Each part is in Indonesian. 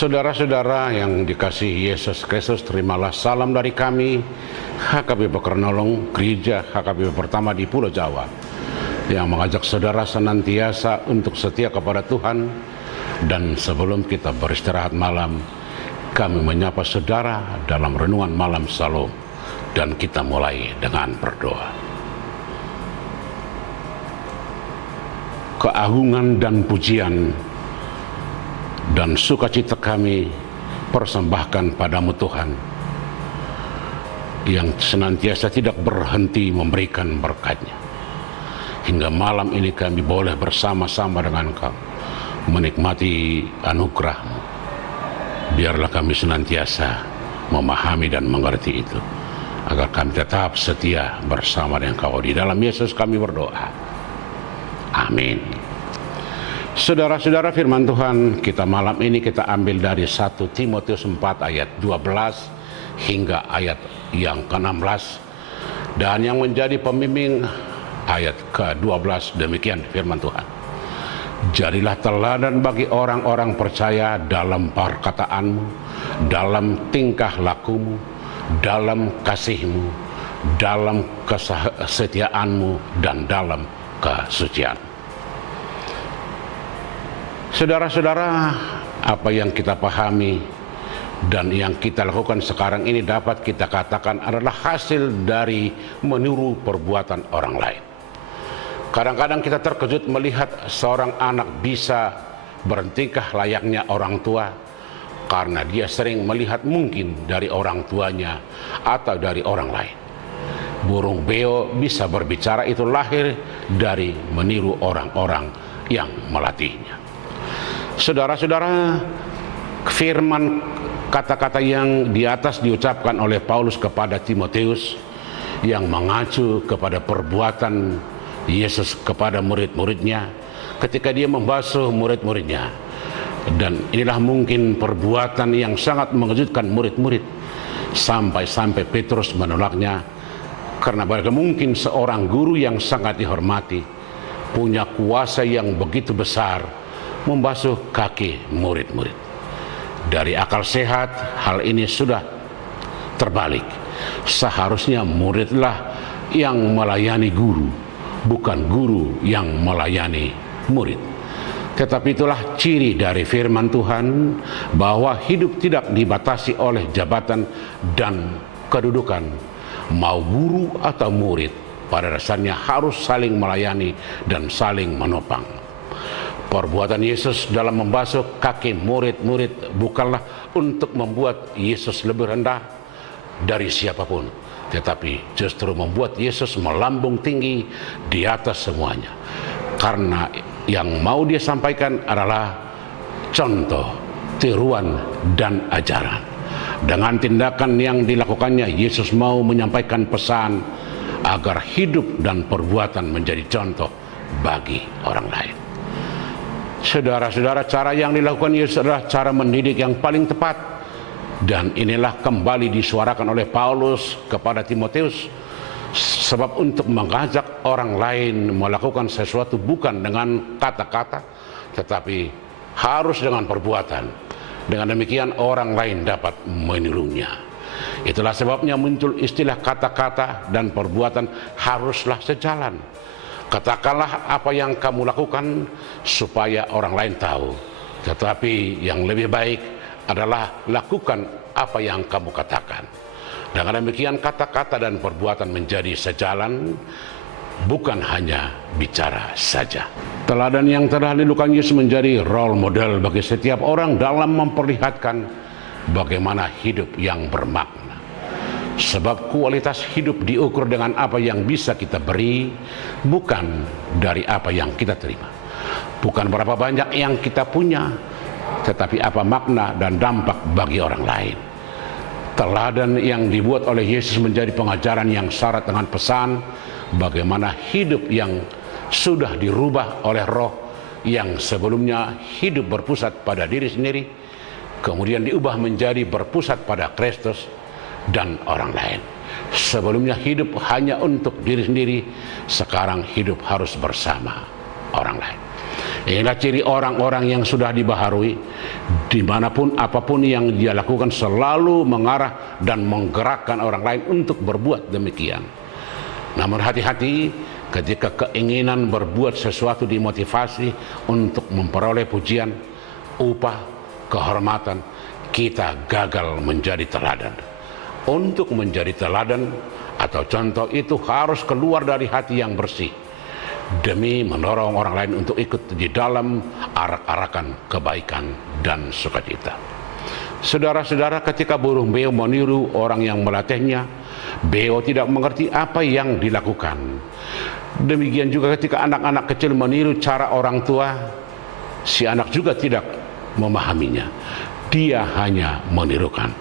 Saudara-saudara yang dikasihi Yesus Kristus, terimalah salam dari kami, HKBP Kernolong, Gereja HKBP pertama di Pulau Jawa, yang mengajak saudara senantiasa untuk setia kepada Tuhan. Dan sebelum kita beristirahat malam, kami menyapa saudara dalam renungan malam Shalom, dan kita mulai dengan berdoa. Keagungan dan pujian dan sukacita kami persembahkan padamu Tuhan, yang senantiasa tidak berhenti memberikan berkat-Nya. Hingga malam ini kami boleh bersama-sama dengan Kau menikmati anugerah-Mu. Biarlah kami senantiasa memahami dan mengerti itu, agar kami tetap setia bersama dengan Kau. Di dalam Yesus kami berdoa. Amin. Saudara-saudara, firman Tuhan kita malam ini kita ambil dari 1 Timotius 4 ayat 12 hingga ayat yang ke-16, dan yang menjadi pembimbing ayat ke-12 demikian firman Tuhan. Jadilah teladan bagi orang-orang percaya dalam perkataanmu, dalam tingkah lakumu, dalam kasihmu, dalam kesetiaanmu, dan dalam kesucian. Saudara-saudara, apa yang kita pahami dan yang kita lakukan sekarang ini dapat kita katakan adalah hasil dari meniru perbuatan orang lain. Kadang-kadang kita terkejut melihat seorang anak bisa bertingkah layaknya orang tua karena dia sering melihat mungkin dari orang tuanya atau dari orang lain. Burung beo bisa berbicara itu lahir dari meniru orang-orang yang melatihnya. Saudara-saudara, firman kata-kata yang di atas diucapkan oleh Paulus kepada Timotius yang mengacu kepada perbuatan Yesus kepada murid-muridnya ketika dia membasuh murid-muridnya. Dan inilah mungkin perbuatan yang sangat mengejutkan murid-murid sampai Petrus menolaknya, karena mungkin seorang guru yang sangat dihormati punya kuasa yang begitu besar membasuh kaki murid-murid. Dari akal sehat hal ini sudah terbalik. Seharusnya muridlah yang melayani guru, bukan guru yang melayani murid. Tetapi itulah ciri dari firman Tuhan, bahwa hidup tidak dibatasi oleh jabatan dan kedudukan. Mau guru atau murid, pada dasarnya harus saling melayani dan saling menopang. Perbuatan Yesus dalam membasuh kaki murid-murid bukanlah untuk membuat Yesus lebih rendah dari siapapun, tetapi justru membuat Yesus melambung tinggi di atas semuanya. Karena yang mau dia sampaikan adalah contoh, tiruan, dan ajaran. Dengan tindakan yang dilakukannya, Yesus mau menyampaikan pesan agar hidup dan perbuatan menjadi contoh bagi orang lain. Saudara-saudara, cara yang dilakukan Yesus adalah cara mendidik yang paling tepat, dan inilah kembali disuarakan oleh Paulus kepada Timotius. Sebab untuk mengajak orang lain melakukan sesuatu bukan dengan kata-kata, tetapi harus dengan perbuatan. Dengan demikian orang lain dapat menirunya. Itulah sebabnya muncul istilah kata-kata dan perbuatan haruslah sejalan. Katakanlah apa yang kamu lakukan supaya orang lain tahu, tetapi yang lebih baik adalah lakukan apa yang kamu katakan. Dengan demikian kata-kata dan perbuatan menjadi sejalan, bukan hanya bicara saja. Teladan yang telah dilakukan Yesus menjadi role model bagi setiap orang dalam memperlihatkan bagaimana hidup yang bermakna. Sebab kualitas hidup diukur dengan apa yang bisa kita beri, bukan dari apa yang kita terima. Bukan berapa banyak yang kita punya, tetapi apa makna dan dampak bagi orang lain. Teladan yang dibuat oleh Yesus menjadi pengajaran yang syarat dengan pesan bagaimana hidup yang sudah dirubah oleh Roh, yang sebelumnya hidup berpusat pada diri sendiri, kemudian diubah menjadi berpusat pada Kristus dan orang lain. Sebelumnya hidup hanya untuk diri sendiri, sekarang hidup harus bersama orang lain. Inilah ciri orang-orang yang sudah dibaharui, dimanapun apapun yang dia lakukan selalu mengarah dan menggerakkan orang lain untuk berbuat demikian. Namun hati-hati ketika keinginan berbuat sesuatu dimotivasi untuk memperoleh pujian, upah, kehormatan, kita gagal menjadi teladan. Untuk menjadi teladan atau contoh itu harus keluar dari hati yang bersih, demi mendorong orang lain untuk ikut di dalam arak-arakan kebaikan dan sukacita. Saudara-saudara, ketika burung beo meniru orang yang melatihnya, beo tidak mengerti apa yang dilakukan. Demikian juga ketika anak-anak kecil meniru cara orang tua, si anak juga tidak memahaminya. Dia hanya menirukan.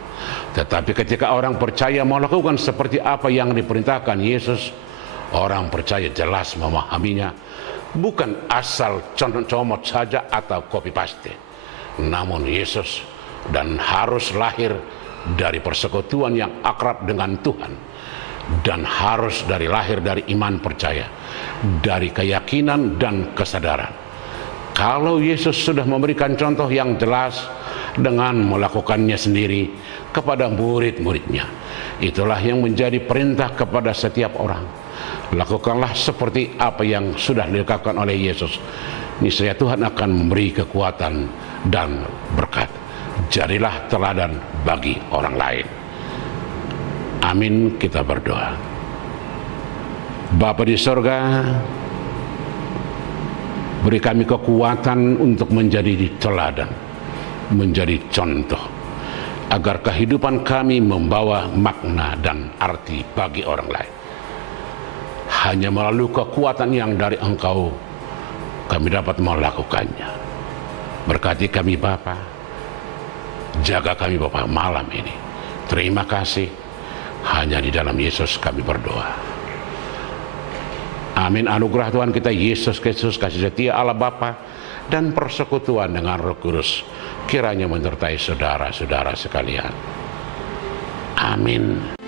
Tetapi ketika orang percaya melakukan seperti apa yang diperintahkan Yesus, orang percaya jelas memahaminya, bukan asal comot saja atau copy paste. Namun Yesus dan harus lahir dari persekutuan yang akrab dengan Tuhan, dan harus lahir dari iman percaya, dari keyakinan dan kesadaran. Kalau Yesus sudah memberikan contoh yang jelas dengan melakukannya sendiri kepada murid-muridnya, itulah yang menjadi perintah kepada setiap orang. Lakukanlah seperti apa yang sudah dilakukan oleh Yesus. Niscaya Tuhan akan memberi kekuatan dan berkat. Jadilah teladan bagi orang lain. Amin. Kita berdoa. Bapa di sorga, beri kami kekuatan untuk menjadi teladan, menjadi contoh, agar kehidupan kami membawa makna dan arti bagi orang lain. Hanya melalui kekuatan yang dari Engkau kami dapat melakukannya. Berkati kami Bapa, jaga kami Bapa malam ini. Terima kasih. Hanya di dalam Yesus kami berdoa. Amin. Anugerah Tuhan kita Yesus Kristus, kasih setia Allah Bapa, dan persekutuan dengan Roh Kudus kiranya menyertai saudara-saudara sekalian. Amin.